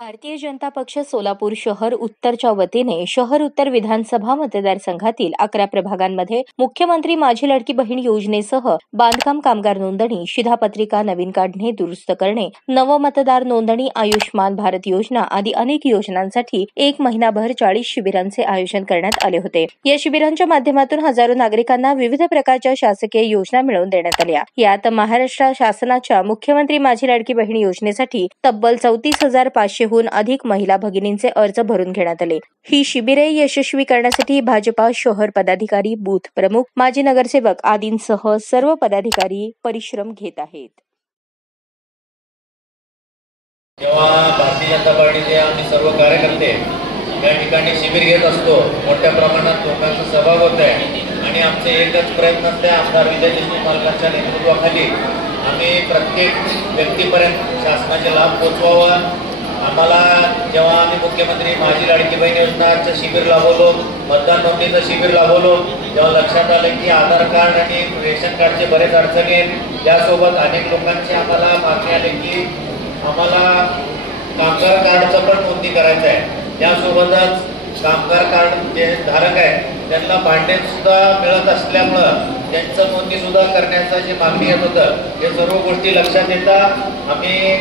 भारतीय जनता पक्ष सोलापूर शहर उत्तरच्या वतीने शहर उत्तर विधानसभा मतदारसंघातील 11 प्रभागांमध्ये मुख्यमंत्री माझी लाडकी बहीण योजनेसह बांधकाम कामगार नोंदणी, शिधापत्रिका नवीन काढणे, दुरुस्त करणे, नव मतदार नोंदणी, आयुष्मान भारत योजना आदी अनेक योजनांसाठी एक महिनाभर 40 शिबिरांचे आयोजन करण्यात आले होते। या शिबिरांच्या माध्यमातून हजारो नागरिकांना विविध प्रकारच्या शासकीय योजना मिळवून देण्यात आल्या। यात महाराष्ट्र शासनाच्या मुख्यमंत्री माझी लाडकी बहीण योजनेसाठी तब्बल 34,500 हून अधिक महिला भगिनींचे अर्ज भरून घेण्यात आले। ही शिबिरे यशस्वी करण्यासाठी भाजपा शहर पदाधिकारी, बूथ प्रमुख, माजी नगरसेवक आदींसह सर्व पदाधिकारी परिश्रम घेत आहेत। जेव्हा भारतीय जनता पार्टीचे आम्ही सर्व कार्यकर्ते या ठिकाणी शिबिर घेत असतो, मोठ्या प्रमाणात लोकांचा सहभाग होत आहे आणि आमचे एकच प्रयत्न असते, आमदार विजय देशमुख मालकांच्या नेतृत्वाखाली आम्ही प्रत्येक व्यक्तीपर्यंत शासनाचे लाभ पोहोचवावा। आम्हाला जेव्हा आम्ही मुख्यमंत्री माझी लाडकी बहीण योजनाचं शिबिर लाभवलो, मतदान नोंदणीचं शिबिर लाभवलो, तेव्हा लक्षात आलं की आधार कार्ड आणि रेशन कार्डचे बरेच अडचणी आहेत। त्यासोबत अनेक लोकांची आम्हाला मागणी आली की आम्हाला कामगार कार्डचं पण नोंदणी करायचं आहे। त्यासोबतच कामगार कार्ड जे धारक आहे त्यांना भांडे सुद्धा मिळत असल्यामुळं त्यांचं नोंदणी सुद्धा करण्याचं जे मागणी येत होतं, हे सर्व गोष्टी लक्षात येता आम्ही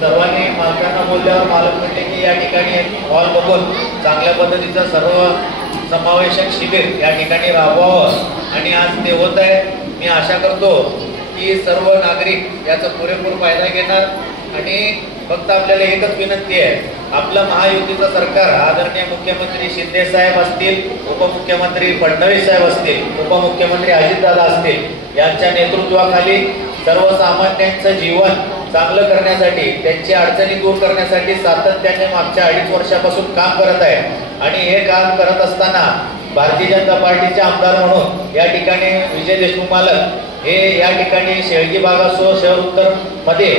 सर्वांनी मालकांना बोलल्यावर मालक म्हटले की या ठिकाणी हॉल बघून चांगल्या पद्धतीचं सर्व समावेशक शिबिर या ठिकाणी राबवावं आणि आज ते होत आहे। मी आशा करतो की सर्व नागरिक याचा पुरेपूर फायदा घेणार आणि फक्त आपल्याला एकच विनंती आहे, आपलं महायुतीचं सरकार आदरणीय मुख्यमंत्री शिंदे साहेब असतील, उपमुख्यमंत्री फडणवीस साहेब असतील, उपमुख्यमंत्री अजितदादा असतील यांच्या नेतृत्वाखाली सर्वसामान्यांचं जीवन चांगलं करण्यासाठी, त्यांची अडचणी दूर करण्यासाठी सातत्याने मागच्या 2.5 वर्षापासून काम करत आहे आणि हे काम करत असताना भारतीय जनता पार्टीचे आमदार म्हणून या ठिकाणी विजय देशमुख मालक हे या ठिकाणी शेळगी भाग असो, शहर उत्तर मध्ये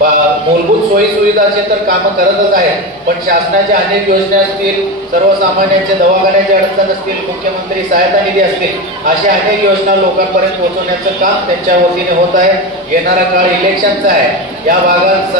मूलभूत सोयी सुविधाचे तर कामं करतच आहेत, पण शासनाच्या अनेक योजना असतील, सर्वसामान्यांचे दवाखान्याचे अडचण असतील, मुख्यमंत्री सहायता निधी असतील, अशा अनेक योजना लोकांपर्यंत पोहोचवण्याचं काम त्यांच्या वतीने होत आहे। येणारा काळ इलेक्शनचा आहे, या भागात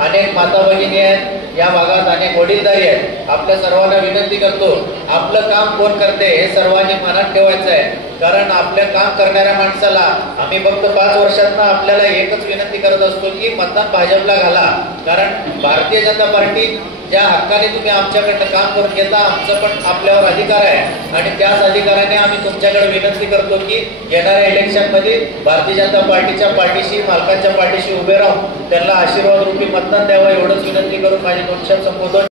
अनेक माता भगिनी आहेत, या भागात अनेक वडीलधारी आहेत। आपल्या सर्वांना विनंती करतो, आपलं काम कोण करते हे सर्वांनी मनात ठेवायचं आहे, कारण आपलं काम करणाऱ्या माणसाला आम्ही फक्त 5 वर्षांना आपल्याला एकच विनंती करत असतो की मतदान भाजपला घाला, कारण भारतीय जनता पार्टी ज्या हक्काने तुम्ही आमच्याकडनं काम करून घेता, आमचं पण आपल्यावर अधिकार आहे आणि त्याच अधिकाराने आम्ही तुमच्याकडे विनंती करतो की येणाऱ्या इलेक्शनमध्ये भारतीय जनता पार्टीच्या पाठीशी, मालकांच्या पाठीशी उभे राहून त्यांना आशीर्वाद रूपी मतदान द्यावं, एवढंच विनंती करून माझी 2 शब्द संबोधन